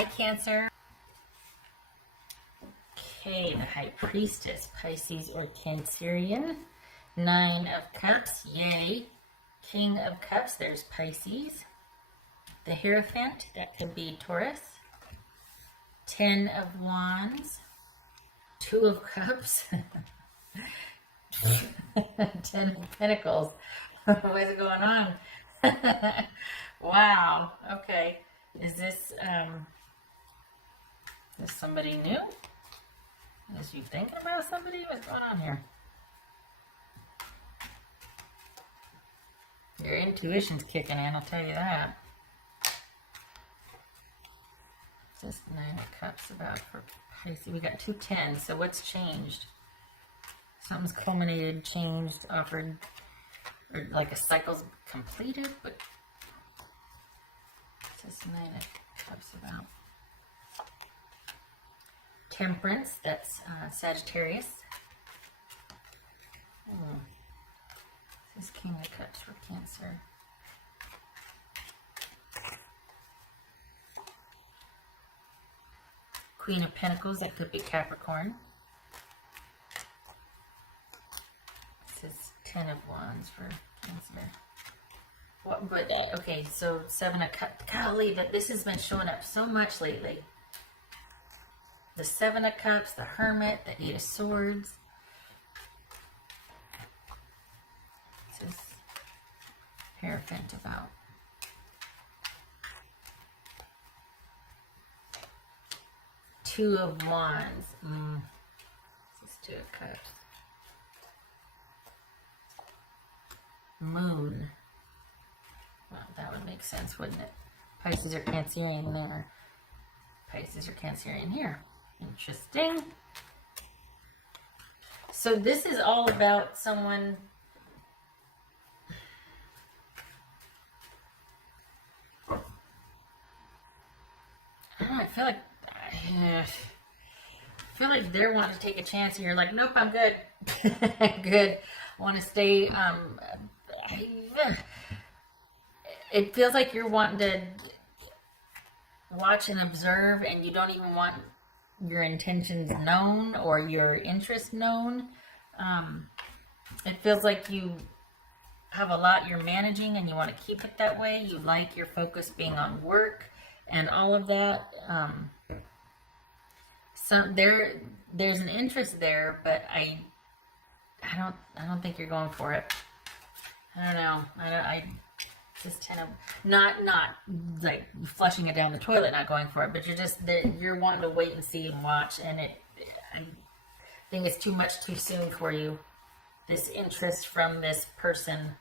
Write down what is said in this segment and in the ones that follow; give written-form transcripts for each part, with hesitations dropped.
Hi, Cancer. Okay, the High Priestess, Pisces or Cancerian. 9 of Cups, yay. King of Cups, there's Pisces. The Hierophant, that could be Taurus. 10 of Wands. 2 of Cups. 10 of Pentacles. What's going on? Wow, okay. Is this somebody new? Is you thinking about somebody? What's going on here? Your intuition's kicking in, I'll tell you that. Just 9 of Cups about for Pisces. We got 2 10s, so what's changed? Something's culminated, changed, offered, or like a cycle's completed, but just 9 of Cups about. Temperance, that's Sagittarius. This is King of Cups for Cancer. Queen of Pentacles, that could be Capricorn. This is 10 of Wands for Cancer. What? But okay, so 7 of Cups. Golly, this has been showing up so much lately. The 7 of Cups, the Hermit, the 8 of Swords. This is Hierophant about. Two of Wands. This is 2 of Cups. Moon. Well, that would make sense, wouldn't it? Pisces or Cancerian there. Pisces or Cancerian here. Interesting. So this is all about someone. I don't know, I feel like they're wanting to take a chance, and you're like, nope, I'm good. Good. I want to stay. It feels like you're wanting to watch and observe, and you don't even want your intentions known or your interest known. It feels like you have a lot you're managing, and you want to keep it that way. You like your focus being on work and all of that. So there's an interest there, but I don't think you're going for it. I don't know. I just kind of not like flushing it down the toilet, not going for it, but you're wanting to wait and see and watch, and I think it's too much too soon for you. This interest from this person.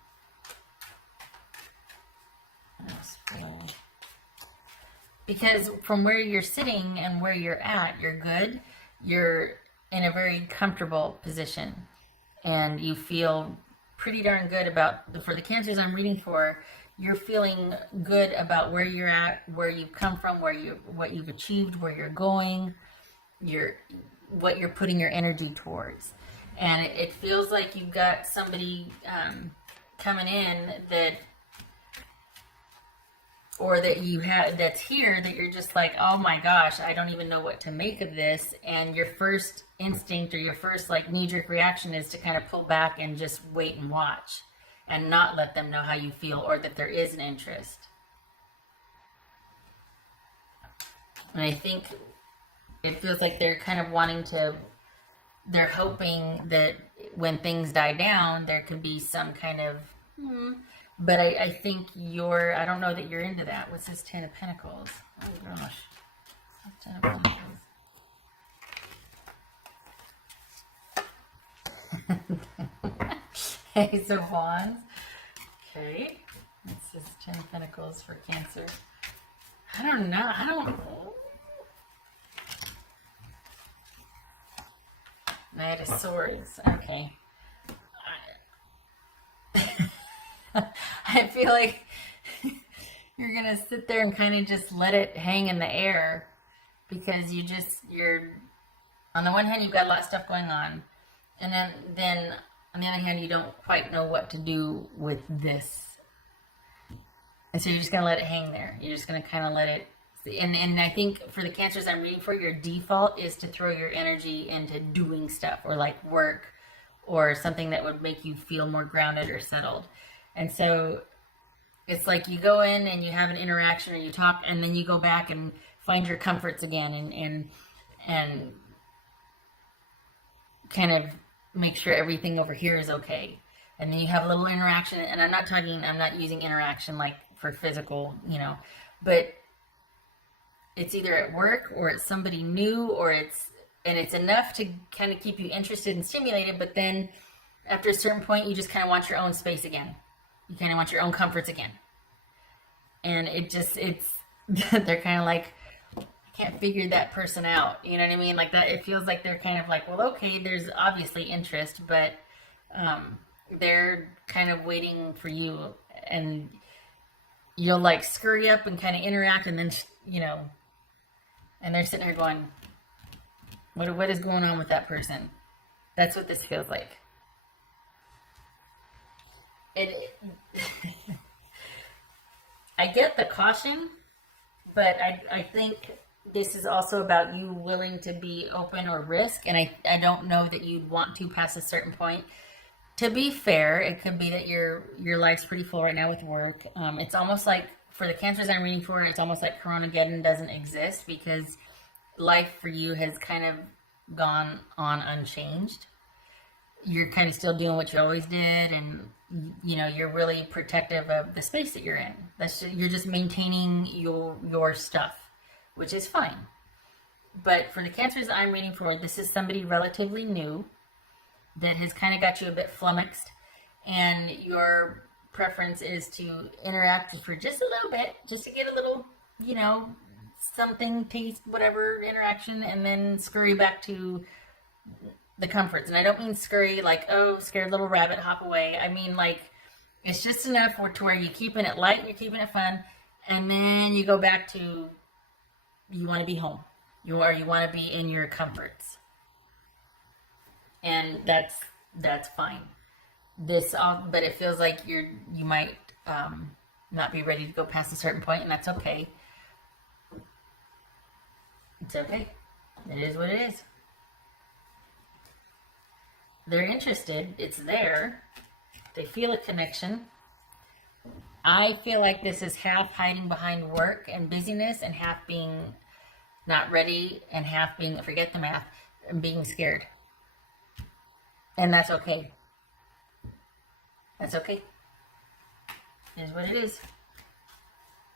Because from where you're sitting and where you're at, you're good. You're in a very comfortable position, and you feel pretty darn good about, for the Cancers I'm reading for, you're feeling good about where you're at, where you've come from, what you've achieved, where you're going, what you're putting your energy towards. And it feels like you've got somebody coming in that's here, that you're just like, oh my gosh, I don't even know what to make of this. And your first instinct or your first like knee-jerk reaction is to kind of pull back and just wait and watch and not let them know how you feel or that there is an interest. And I think it feels like they're kind of they're hoping that when things die down, there could be some kind of, but I think I don't know that you're into that. What's this 10 of Pentacles? Oh gosh. 10 of Pentacles. Ace of Wands. Okay. This is 10 of Pentacles for Cancer. I don't know. Knight of Swords. Okay. I feel like you're going to sit there and kind of just let it hang in the air, because you're on the one hand, you've got a lot of stuff going on, and then on the other hand, you don't quite know what to do with this. And so you're just going to let it hang there. You're just going to kind of let it, and I think for the Cancers I'm reading for, your default is to throw your energy into doing stuff or like work or something that would make you feel more grounded or settled. And so it's like you go in and you have an interaction or you talk, and then you go back and find your comforts again and kind of make sure everything over here is okay. And then you have a little interaction, and I'm not using interaction like for physical, but it's either at work or it's somebody new, or it's enough to kind of keep you interested and stimulated, but then after a certain point, you just kind of want your own space again. You kind of want your own comforts again. And they're kind of like, I can't figure that person out. You know what I mean? Like that, it feels like they're kind of like, well, okay, there's obviously interest, but they're kind of waiting for you, and you'll like scurry up and kind of interact, and then, and they're sitting there going, what is going on with that person? That's what this feels like. I get the caution, but I think this is also about you willing to be open or risk, and I don't know that you'd want to past a certain point. To be fair, it could be that your life's pretty full right now with work. It's almost like, for the Cancers I'm reading for, it's almost like Coronageddon doesn't exist, because life for you has kind of gone on unchanged. You're kind of still doing what you always did, and you're really protective of the space that you're in. You're just maintaining your stuff, which is fine. But for the Cancers I'm reading for, this is somebody relatively new that has kind of got you a bit flummoxed, and your preference is to interact for just a little bit, just to get a little, something, taste, whatever interaction, and then scurry back to the comforts. And I don't mean scurry like, oh, scared little rabbit, hop away. I mean like, it's just enough to where you're keeping it light, you're keeping it fun, and then you go back to, you want to be home. You want to be in your comforts. And that's fine. But it feels like you might not be ready to go past a certain point, and that's okay. It's okay. It is what it is. They're interested. It's there. They feel a connection. I feel like this is half hiding behind work and busyness, and half being not ready, and half being, forget the math, and being scared. And that's okay. That's okay. It is what it is.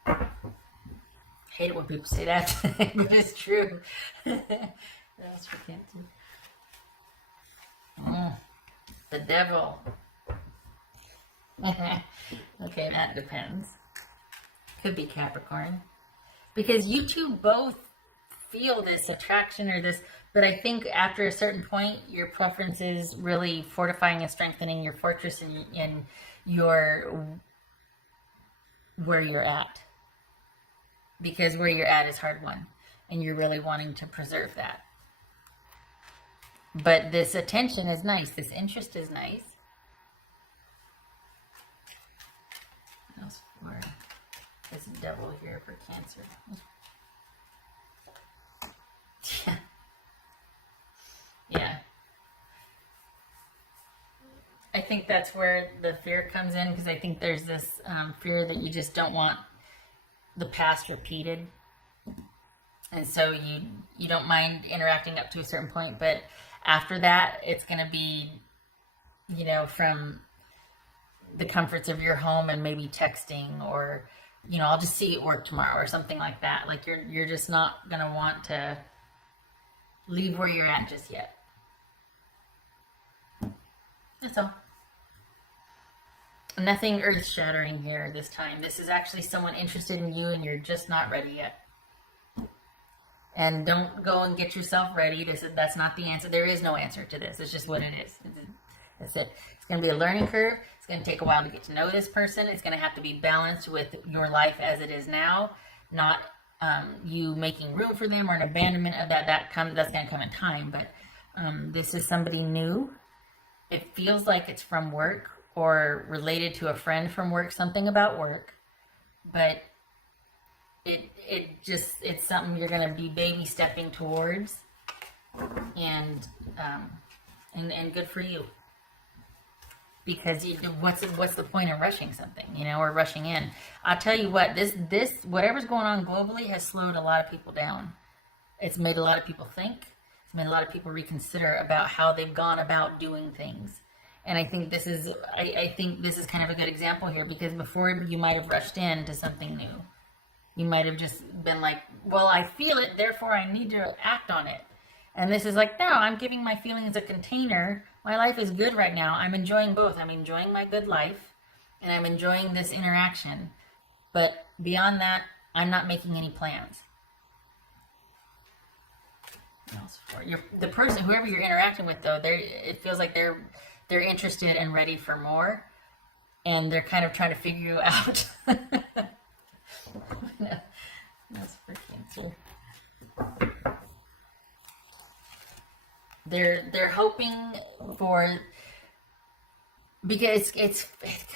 I hate it when people say that, but it's true. That's for Cancer. The devil. Okay, that depends. Could be Capricorn. Because you two both feel this attraction or this, but I think after a certain point, your preference is really fortifying and strengthening your fortress in your where you're at. Because where you're at is hard won, and you're really wanting to preserve that. But this attention is nice. This interest is nice. What else for this devil here for Cancer? Yeah. Yeah. I think that's where the fear comes in, because I think there's this fear that you just don't want the past repeated. And so you don't mind interacting up to a certain point, but after that, it's going to be, from the comforts of your home and maybe texting, or, I'll just see you at work tomorrow or something like that. Like you're just not going to want to leave where you're at just yet. That's all. Nothing earth-shattering here this time. This is actually someone interested in you, and you're just not ready yet. And don't go and get yourself ready. That's not the answer. There is no answer to this. It's just what it is. That's it. It's going to be a learning curve. It's going to take a while to get to know this person. It's going to have to be balanced with your life as it is now, not you making room for them or an abandonment of that. That's going to come in time. But this is somebody new. It feels like it's from work or related to a friend from work, something about work. But it's something you're going to be baby stepping towards, and good for you. Because what's the point of rushing something, or rushing in? I'll tell you what, this whatever's going on globally has slowed a lot of people down. It's made a lot of people think. It's made a lot of people reconsider about how they've gone about doing things. And I think this is kind of a good example here, because before you might have rushed into something new. You might have just been like, well, I feel it, therefore I need to act on it. And this is like, no, I'm giving my feelings a container. My life is good right now. I'm enjoying both. I'm enjoying my good life, and I'm enjoying this interaction. But beyond that, I'm not making any plans. The person, whoever you're interacting with, though, it feels like they're interested and ready for more, and they're kind of trying to figure you out. That's freaking cool. They're hoping for, because it's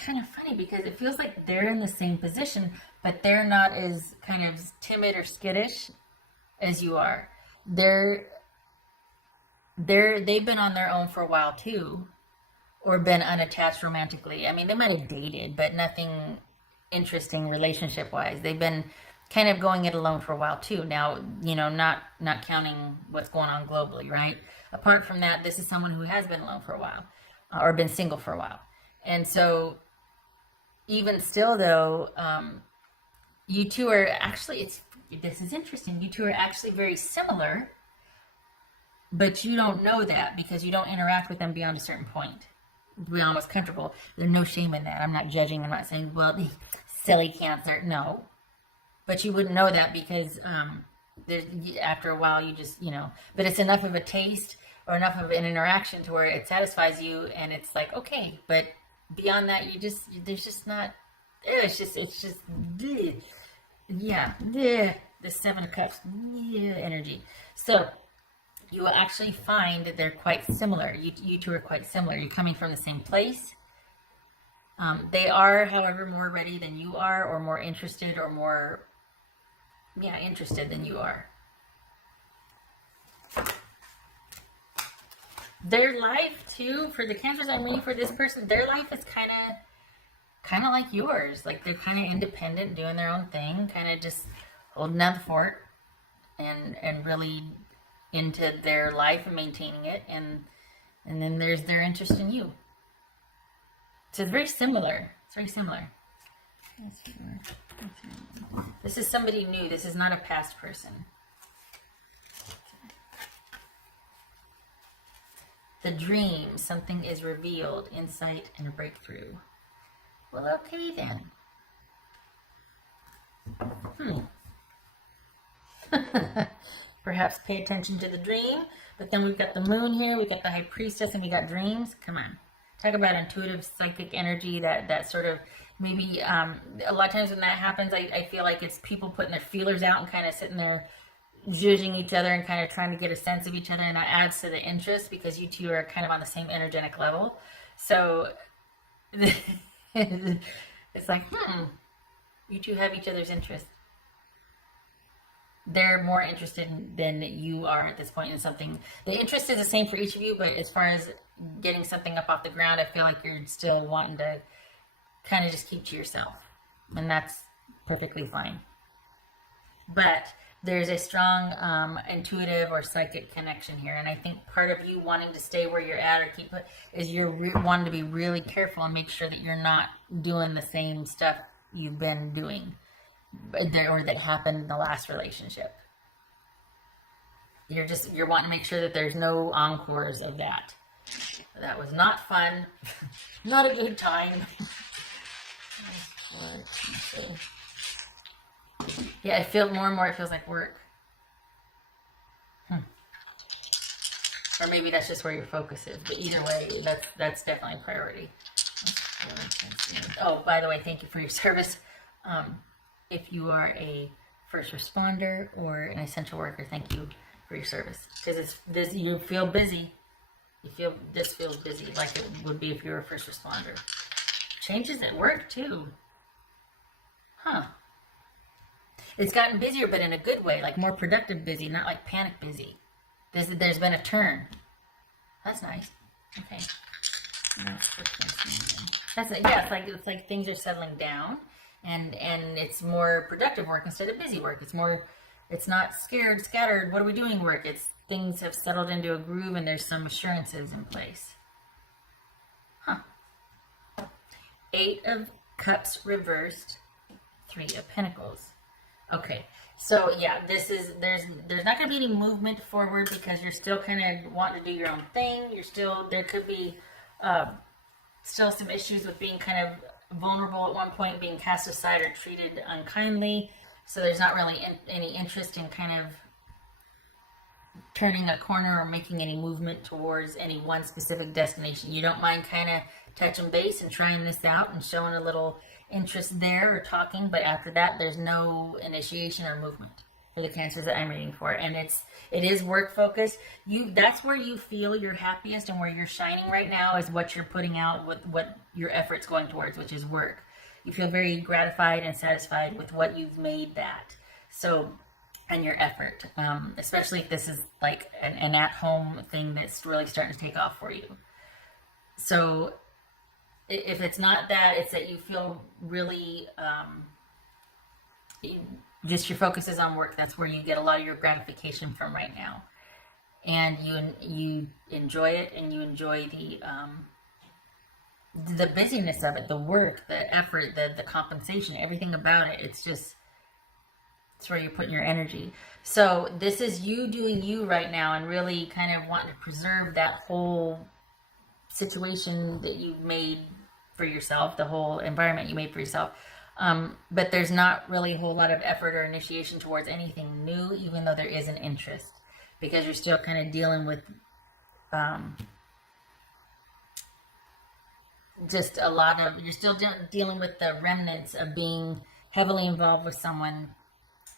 kind of funny, because it feels like they're in the same position, but they're not as kind of timid or skittish as you are. They've been on their own for a while too, or been unattached romantically. I mean, they might have dated, but nothing interesting relationship wise. They've been kind of going it alone for a while too. Now, not counting what's going on globally, right? Apart from that, this is someone who has been alone for a while, or been single for a while. And so even still though, you two are actually, this is interesting. You two are actually very similar, but you don't know that because you don't interact with them beyond a certain point. We're almost comfortable. There's no shame in that. I'm not judging. I'm not saying, well, silly Cancer. No. But you wouldn't know that because after a while you just, but it's enough of a taste or enough of an interaction to where it satisfies you, and it's like, okay, but beyond that, there's just not, it's just, yeah, the Seven of Cups, energy. So you will actually find that they're quite similar. You two are quite similar. You're coming from the same place. They are, however, more ready than you are, or more interested, or more, interested than you are. Their life, too, for the Cancers I'm reading for this person, their life is kind of like yours. Like, they're kind of independent, doing their own thing, kind of just holding down the fort, and really into their life and maintaining it, and then there's their interest in you. So it's very similar. It's very similar. This is somebody new. This is not a past person. The dream, something is revealed, insight and a breakthrough. Well, okay then. Perhaps pay attention to the dream, but then we've got the moon here, we've got the high priestess, and we got dreams. Come on. Talk about intuitive psychic energy, that sort of, maybe a lot of times when that happens, I feel like it's people putting their feelers out and kind of sitting there judging each other and kind of trying to get a sense of each other, and that adds to the interest because you two are kind of on the same energetic level. So it's like, you two have each other's interest. They're more interested than you are at this point in something. The interest is the same for each of you, but as far as getting something up off the ground, I feel like you're still wanting to kind of just keep to yourself. And that's perfectly fine. But there's a strong intuitive or psychic connection here. And I think part of you wanting to stay where you're at or keep it is you're wanting to be really careful and make sure that you're not doing the same stuff you've been doing, or that happened in the last relationship. You're wanting to make sure that there's no encores of that. That was not fun. Not a good time. Yeah, I feel more and more it feels like work. Or maybe that's just where your focus is. But either way, that's definitely a priority. Oh, by the way, thank you for your service. If you are a first responder or an essential worker, thank you for your service. Because you feel busy. This feels busy, like it would be if you were a first responder. Changes at work too. It's gotten busier, but in a good way, like more productive busy, not like panic busy. There's been a turn. That's nice. Okay. That's it. Yeah, it's like things are settling down, and it's more productive work instead of busy work. It's not scared, scattered. What are we doing? Work. It's things have settled into a groove, and there's some assurances in place. Huh. 8 of Cups reversed, 3 of Pentacles. Okay, so yeah, there's not going to be any movement forward because you're still kind of wanting to do your own thing. There could be still some issues with being kind of vulnerable at one point, being cast aside or treated unkindly. So there's not really any interest in kind of turning a corner or making any movement towards any one specific destination. You don't mind kind of touching base and trying this out and showing a little interest there or talking, but after that there's no initiation or movement for the Cancers that I'm reading for. And it is work focused. That's where you feel your happiest and where you're shining right now is what you're putting out, with what your effort's going towards, which is work. You feel very gratified and satisfied with what you've made that. So, and your effort, especially if this is like an at-home thing that's really starting to take off for you. So if it's not that, it's that you feel really, just your focus is on work. That's where you get a lot of your gratification from right now. And you enjoy it, and you enjoy the busyness of it, the work, the effort, the compensation, everything about it. It's where you're putting your energy. So this is you doing you right now and really kind of wanting to preserve that whole situation that you made for yourself, the whole environment you made for yourself. But there's not really a whole lot of effort or initiation towards anything new, even though there is an interest, because you're still kind of dealing with you're still dealing with the remnants of being heavily involved with someone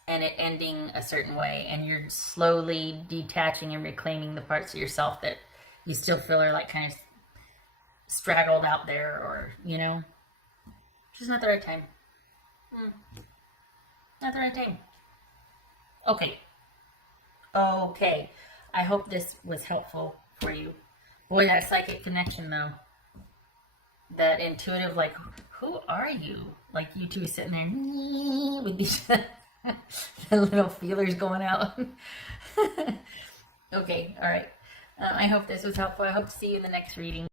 and it ending a certain way, and you're slowly detaching and reclaiming the parts of yourself that you still feel are like kind of straggled out there, or just not the right time. Not the right time. Okay. I hope this was helpful for you. Boy, that psychic connection though. That intuitive, like, who are you? Like you two sitting there with these the little feelers going out. Okay, all right. I hope this was helpful. I hope to see you in the next reading.